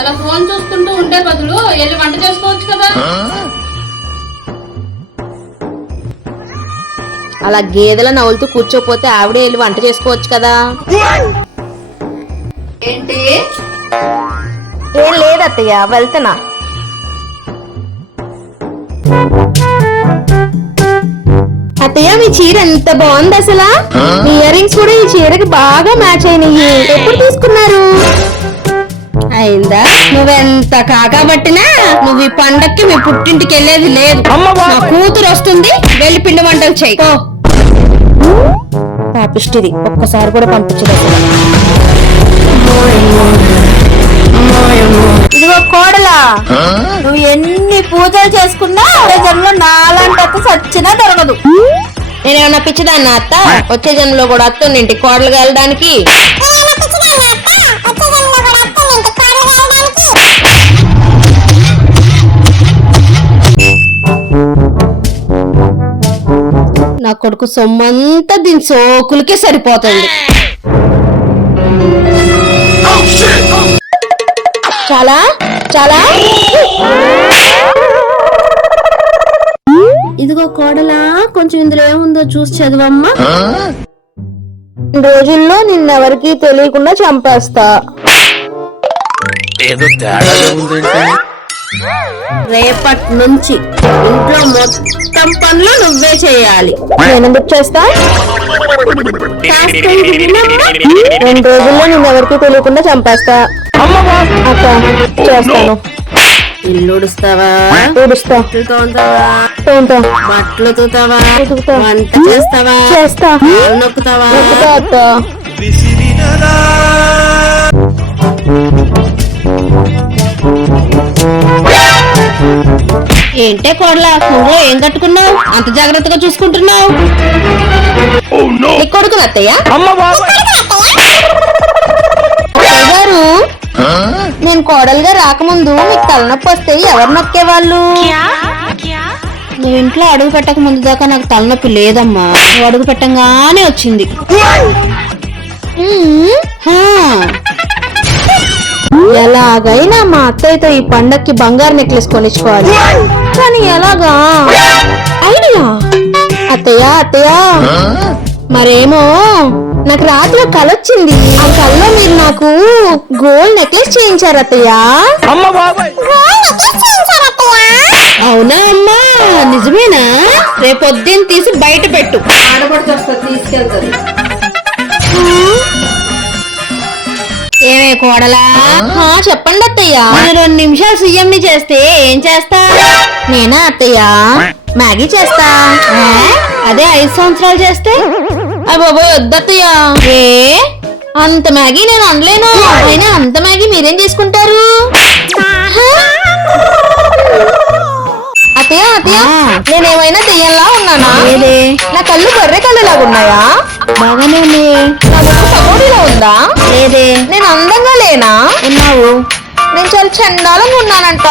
అలా ఫోన్ చూసుకుంటూ ఉండే బదులు వెళ్ళి వంట చేసుకోవచ్చు కదా. అలా గేదెల నవ్వులుతూ కూర్చోపోతే ఆవిడే వెళ్ళి వంట చేసుకోవచ్చు కదా. ఏంటి? ఏం లేదు అత్తయ్య వెళ్తున్నా. అత్తయ్య మీ చీర ఎంత బాగుంది అసలు? మీ ఇయర్ రింగ్స్ కూడా ఈ చీరకి బాగా మ్యాచ్ అయినాయి. ఎప్పుడు తీసుకున్నారు? నువ్వెంత కాకబట్టినా నువ్వు ఈ పండక్కి మీ పుట్టింటికి వెళ్ళేది లేదు. నా కూతురు వస్తుంది వెళ్ళి పిండి వంటలు చేయి. పాపిష్టిది ఒక్కసారి కూడా పంపించదు అసలు ఇదిగో కోడలా నువ్వు ఎన్ని పూజలు చేసుకున్నా జన్మలో నాలంటే సచ్చినా దొరకదు. నేనేమన్నా పిచ్చిదాన్న అత్త? వచ్చే జన్మలో కూడా అత్త ఇంటి కోడలుగా వెళ్ళడానికి కొడుకు సొమ్మంతా దీని సోకులకే సరిపోతుంది. చాలా? చాలా? ఇదిగో కోడలా కొంచెం ఇందులో ఏముందో చూసి చదవమ్మా. రోజుల్లో నిన్నెవరికి తెలియకుండా చంపేస్తా. ఏదో ఉందంటే? రేపటి నుంచి ఇంట్లో మొత్తం పనులు నువ్వే చేయాలి. చేస్తా? కాస్త ఇది వినమ్మా. రెండు రోజుల్లో నేను ఎవరికి తెలియకుండా చంపేస్తా. అక్క చేస్తాను. ఇల్లు ఉడుస్తావా? ఉడుస్తా. తోముతా. బట్టలు ఉతుకుతా వంట చేస్తావా? చేస్తా. నొక్కుతావా? నొక్కుతా అత్త. ఏంటే కోడలా? నువ్వు ఏం కట్టుకున్నావు? అంత జాగ్రత్తగా చూసుకుంటున్నావు. నీ కొడుకులు అత్తయ్య అత్తయ్య గారు నేను కోడలుగా రాకముందు మీకు తలనొప్పి వస్తే ఎవరు నొక్కేవాళ్ళు? నువ్వు ఇంట్లో అడుగు పెట్టక ముందు దాకా నాకు తలనొప్పి లేదమ్మా. నువ్వు అడుగు పెట్టంగానే వచ్చింది. ఎలాగైనా మా అత్తయ్యతో ఈ పండక్కి బంగారు నెక్లెస్ కొనిచ్చుకోవాలి. కానీ ఎలాగా? ఐడియా? అత్తయ్య అత్తయ్య. మరేమో నాకు రాత్రి కల వచ్చింది ఆ కల్లో మీరు నాకు గోల్డ్ నెక్లెస్ చేయించారు అత్తయ్య. అవునా అమ్మా? నిజమేనా? రేపొద్దున తీసి బయట పెట్టు. తీసుకెళ్తాది ఏమే కోడలా? ఆ, చెప్పండి అత్తయ్య. నేను రెండు నిమిషాలు సీఎం ని చేస్తే ఏం చేస్తా? నేనా అత్తయ్య? మ్యాగీ చేస్తా. అదే ఐదు సంవత్సరాలు చేస్తే? బాబోయ్ వద్దత్తయ్య ఏ? అంత మ్యాగీ నేను అనలేను. అయినా అంత మ్యాగీ మీరేం చేసుకుంటారు? అత్తయ్య అత్తయ్య నేనేమైనా దెయ్యంలా ఉన్నానా? నా కళ్ళు బర్రె కళ్ళులాగా ఉన్నాయా. బాగానే పకోడీలో ఉందా? లేదే నేను అందంగా లేనా? ఉన్నావు. నేను చాలా చండాలంగా ఉన్నానంట.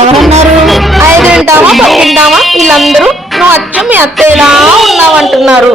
ఎవరన్నారు? ఐదు తింటామా పది తింటామా వీళ్ళందరూ నువ్వు అచ్చం మీ అత్తయ్యలా ఉన్నావంటున్నారు.